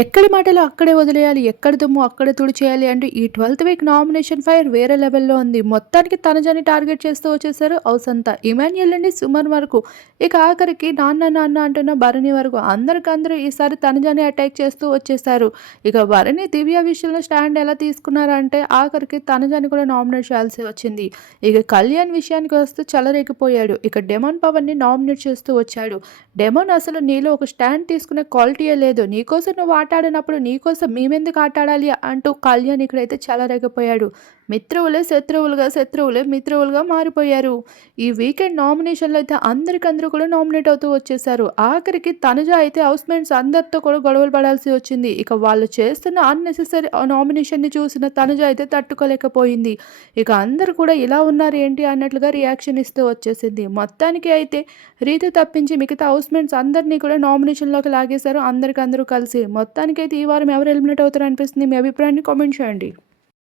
ఎక్కడి మాటలు అక్కడే వదిలేయాలి ఎక్కడ దుమ్ము అక్కడే తుడిచేయాలి అంటూ ఈ ట్వెల్త్ వీక్ నామినేషన్ ఫైర్ వేరే లెవెల్లో ఉంది. మొత్తానికి తనజని టార్గెట్ చేస్తూ వచ్చేసారు ఔసంత. ఇమాన్యుల్ నుండి సుమన్ వరకు. ఇక ఆఖరికి నాన్న నాన్న అంటున్న భరణి వరకు అందరికందరూ ఈసారి తనజని అటాక్ చేస్తూ వచ్చేసారు. ఇక భరణి దివ్య విషయంలో స్టాండ్ ఎలా తీసుకున్నారంటే ఆఖరికి తనజని కూడా నామినేట్ చేయాల్సి వచ్చింది. ఇక కళ్యాణ్ విషయానికి వస్తే చలరేగిపోయాడు. ఇక డెమోన్ పవన్ని నామినేట్ చేస్తూ వచ్చాడు. డెమోన్ అసలు నీలో ఒక స్టాండ్ తీసుకునే క్వాలిటీయే లేదు. నీకోసం నువ్వు ఆటాడినప్పుడు నీకోసం మేమెందుకు ఆట ఆడాలి అంటూ కళ్యాణ్ ఇక్కడైతే చెలరేగిపోయాడు. మిత్రువులే శత్రువులుగా శత్రువులే మిత్రువులుగా మారిపోయారు. ఈ వీకెండ్ నామినేషన్లో అయితే అందరికందరూ కూడా నామినేట్ అవుతూ వచ్చేసారు ఆఖరికి తనుజ అయితే హౌస్ మేట్స్ అందరితో కూడా గొడవలు పడాల్సి వచ్చింది. ఇక వాళ్ళు చేస్తున్న అన్నెసెసరీ నామినేషన్ని చూసిన తనుజ అయితే తట్టుకోలేకపోయింది. ఇక అందరు కూడా ఇలా ఉన్నారు ఏంటి అన్నట్లుగా రియాక్షన్ ఇస్తూ వచ్చేసింది. మొత్తానికి అయితే రీతి తప్పించి మిగతా హౌస్ మేట్స్ అందరినీ కూడా నామినేషన్లోకి లాగేశారు. అందరికందరూ కలిసి. మొత్తానికైతే ఈ వారం ఎవరు ఎలిమినేట్ అవుతారు అనిపిస్తుంది మీ అభిప్రాయాన్ని కామెంట్ చేయండి.